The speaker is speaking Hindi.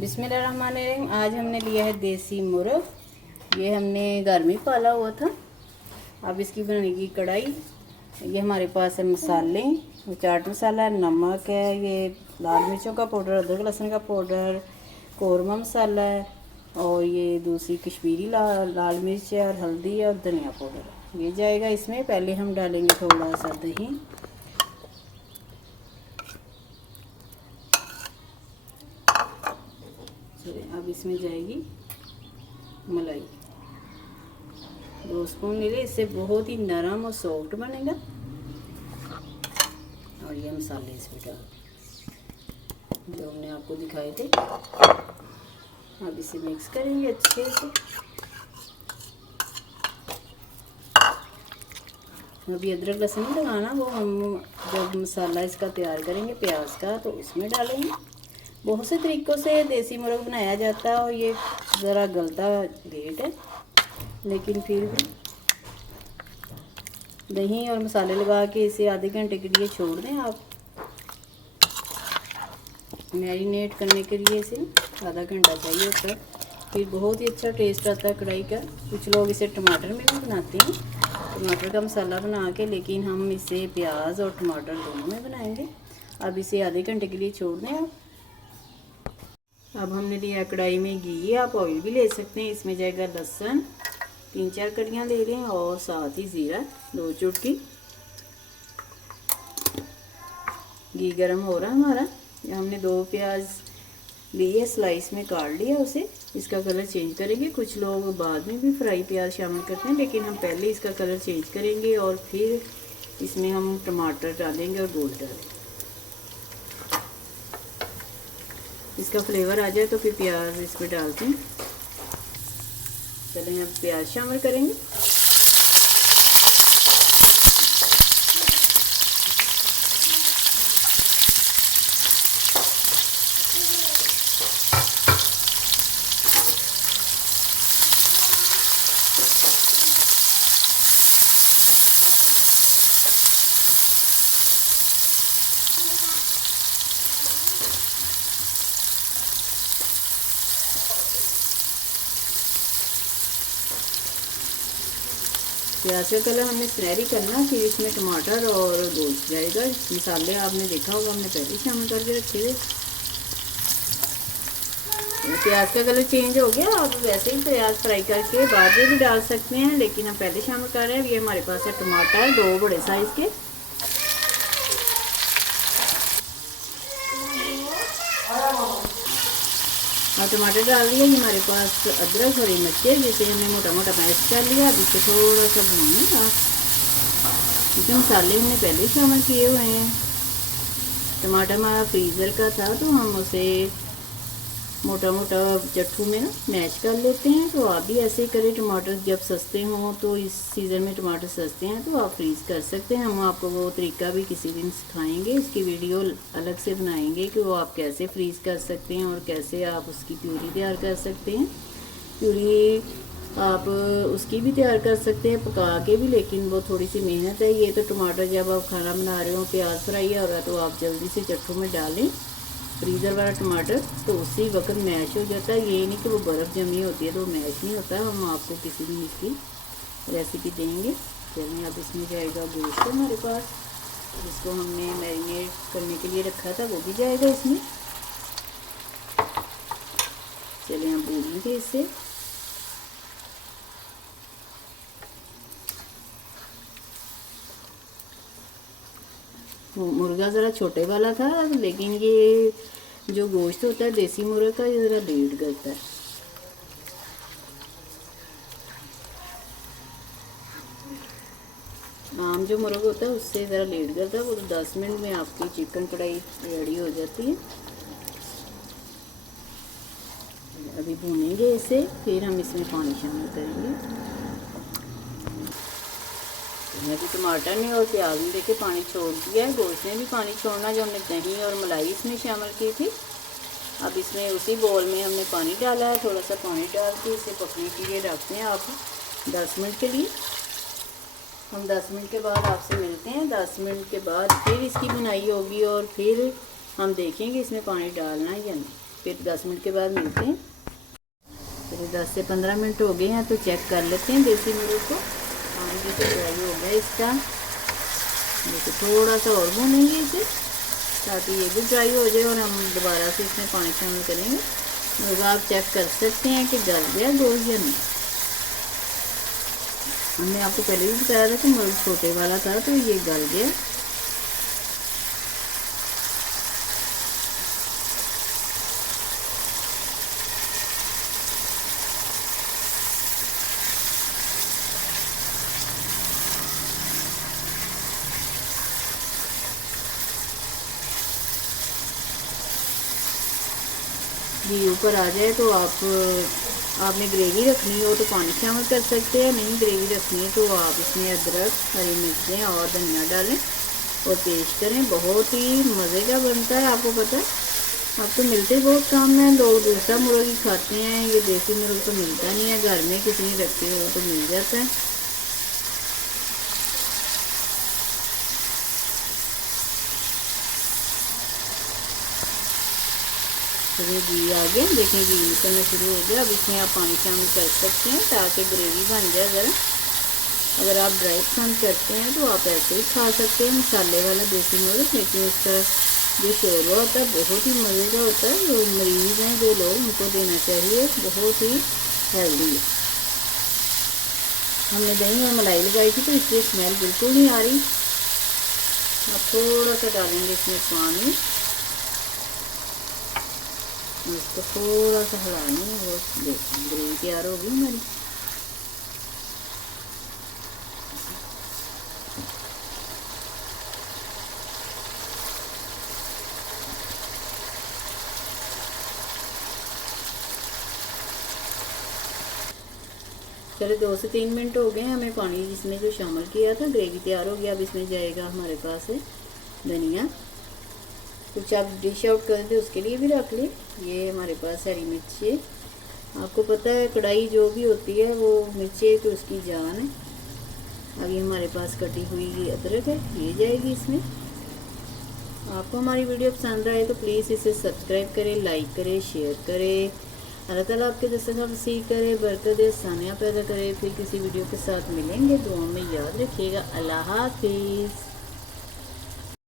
बिस्मिल्लाहिर्रहमानिर्रहीम। आज हमने लिया है देसी मुर्ग। ये हमने घर में पाला हुआ था। अब इसकी बनेगी कढ़ाई। ये हमारे पास है मसाले, चाट मसाला है, नमक है, ये लाल मिर्चों का पाउडर, अदरक लहसुन का पाउडर, कौरमा मसाला है, और ये दूसरी कश्मीरी लाल मिर्च है, और हल्दी है, और धनिया पाउडर ये जाएगा इसमें। पहले हम डालेंगे थोड़ा सा दही, अब इसमें जाएगी मलाई 2 स्पून ले लें। इससे बहुत ही नरम और सॉफ्ट बनेगा। और ये मसाले इसमें डाल जो हमने आपको दिखाए थे। अब इसे मिक्स करेंगे अच्छे से। अभी अदरक लहसुन नहीं लगाना, वो हम जब मसाला इसका तैयार करेंगे प्याज का तो उसमें डालेंगे। बहुत से तरीक़ों से देसी मुर्ग बनाया जाता है और ये ज़रा गलता लेट है, लेकिन फिर भी दही और मसाले लगा के इसे आधे घंटे के लिए छोड़ दें आप। मैरिनेट करने के लिए इसे आधा घंटा चाहिए होता है, फिर बहुत ही अच्छा टेस्ट आता है कढ़ाई का। कुछ लोग इसे टमाटर में भी बनाते हैं, टमाटर का मसाला बना के, लेकिन हम इसे प्याज और टमाटर दोनों में बनाएंगे। अब इसे आधे घंटे के लिए छोड़ दें आप। अब हमने लिया कढ़ाई में घी, आप ऑयल भी ले सकते हैं। इसमें जाएगा लहसुन 3-4 कड़ियाँ ले लें, और साथ ही ज़ीरा 2 चुटकी। घी गरम हो रहा है हमारा। हमने 2 प्याज लिए, स्लाइस में काट लिया उसे। इसका कलर चेंज करेंगे। कुछ लोग बाद में भी फ्राई प्याज शामिल करते हैं, लेकिन हम पहले इसका कलर चेंज करेंगे और फिर इसमें हम टमाटर डालेंगे और गोश्त डालेंगे। इसका फ्लेवर आ जाए तो फिर प्याज इसमें डालते हैं। पहले हम प्याज शामिल करेंगे। प्याज का कलर हमने सुनहरी करना, फिर इसमें टमाटर और गोश्त जाएगा। मसाले आपने देखा होगा हमने पहले शामिल करके रखे थे। प्याज का कलर चेंज हो गया। आप वैसे ही प्याज फ्राई करके बाद में भी डाल सकते हैं, लेकिन हम पहले शामिल कर रहे हैं। ये हमारे पास है टमाटर 2 बड़े साइज़ के। और टमाटर डाल दिया। ये हमारे पास अदरक, हरी मिर्चें, जिसे हमने मोटा मोटा मैश कर लिया। अब इसे थोड़ा सा भूनना, क्योंकि मसाले हमने पहले शामिल किए हुए हैं। टमाटर हमारा फ्रीज़र का था तो हम उसे मोटा मोटा चट्टू में ना मैश कर लेते हैं। तो आप भी ऐसे ही करें। टमाटर जब सस्ते हों, तो इस सीज़न में टमाटर सस्ते हैं तो आप फ्रीज़ कर सकते हैं। हम आपको वो तरीका भी किसी दिन सिखाएंगे। इसकी वीडियो अलग से बनाएंगे कि वो आप कैसे फ्रीज़ कर सकते हैं और कैसे आप उसकी प्यूरी तैयार कर सकते हैं। प्यूरी आप उसकी भी तैयार कर सकते हैं पका के भी, लेकिन वो थोड़ी सी मेहनत है। ये तो टमाटर जब आप खाना बना रहे हो, प्याज फ्राई हो रहा है, तो आप जल्दी से चट्टू में डालें फ्रीज़र वाला टमाटर, तो उसी वक्त मैश हो जाता है। ये नहीं कि वो बर्फ़ जमी होती है तो मैश नहीं होता। हम आपको किसी दिन इसकी रेसिपी देंगे। चलिए, अब इसमें जाएगा गोश्त हमारे पास, जिसको हमने मैरिनेट करने के लिए रखा था, वो भी जाएगा इसमें। चलिए, हम भूनेंगे इससे। मुर्गा ज़रा छोटे वाला था, लेकिन ये जो गोश्त होता है देसी मुर्गे का, ये ज़रा लेट करता है। आम जो मुर्गा होता है उससे ज़रा लेट करता है। वो तो 10 मिनट में आपकी चिकन कढ़ाई रेडी हो जाती है। अभी भूनेंगे इसे, फिर हम इसमें पानी शामिल करेंगे। अभी टमाटर ने और प्याज ने देखिए पानी छोड़ दिया है। गोश्त ने भी पानी छोड़ना, जो हमने दही और मलाई इसमें शामिल की थी। अब इसमें उसी बोल में हमने पानी डाला है। थोड़ा सा पानी डाल के इसे पकने के लिए रखते हैं आप 10 मिनट के लिए। हम 10 मिनट के बाद आपसे मिलते हैं। 10 मिनट के बाद फिर इसकी बुनाई होगी और फिर हम देखेंगे इसमें पानी डालना है या नहीं। फिर 10 मिनट के बाद मिलते हैं। तो 10 से 15 मिनट हो गए हैं, तो चेक कर लेते हैं देसी मुर्ग को। पानी जैसे ड्राई हो गया इसका, जैसे थोड़ा सा और भूनेंगे इसे ताकि ये भी ड्राई हो जाए और हम दोबारा से इसमें पानी शामिल करेंगे। मुर्गा आप चेक कर सकते हैं कि गल गया गोश्त या नहीं। हमने आपको पहले भी बताया था कि मुर्ग छोटे वाला था, तो ये गल गया। घी ऊपर आ जाए तो आपने ग्रेवी रखनी हो तो पानी शामिल कर सकते हैं, नहीं ग्रेवी रखनी है तो आप इसमें अदरक, हरी मिर्चें और धनिया डालें और पेस्ट करें। बहुत ही मज़े का बनता है। आपको पता है, अब तो मिलते बहुत कम है, लोग दूसरा मुर्ग ही खाते हैं, ये देसी मुर्ग तो मिलता नहीं है। घर में किसी ने रखे हो तो मिल जाता है। घी आ गया, देखें घी निकलना शुरू हो गया। अब इसमें आप पानी शामिल कर सकते हैं ताकि ग्रेवी बन जाए ज़रा। अगर आप ड्राई पसंद करते हैं तो आप ऐसे ही खा सकते हैं मसाले वाला देसी मुर्ग, लेकिन इसका जो शोरबा होता है बहुत ही मज़े का होता है। जो मरीज़ हैं, जो लोग, उनको देना चाहिए, बहुत ही हेल्दी है। हमने दही और मलाई लगाई थी तो इसकी स्मेल बिल्कुल नहीं आ रही। अब थोड़ा सा डालेंगे इसमें पानी, इसको थोड़ा सा हिलानी है। वो देखिए ग्रेवी तैयार होगी हमारी। चलो 2 से 3 मिनट हो गए। हमें पानी जिसमें जो शामिल किया था, ग्रेवी तैयार हो गया। अब इसमें जाएगा हमारे पास है धनिया। कुछ आप डिश आउट कर दे उसके लिए भी रख ले। ये हमारे पास हरी मिर्ची। आपको पता है कढ़ाई जो भी होती है वो मिर्ची तो उसकी जान है। अब ये हमारे पास कटी हुई ये अदरक है, ये जाएगी इसमें। आपको हमारी वीडियो पसंद आए तो प्लीज़ इसे सब्सक्राइब करें, लाइक करें, शेयर करें। अल्लाह ताला आपके जैसे सब सीख करे, बरकत दे, आसानियाँ पैदा करे। फिर किसी वीडियो के साथ मिलेंगे। दुआ में याद रखिएगा। अल्लाह हाफिज़।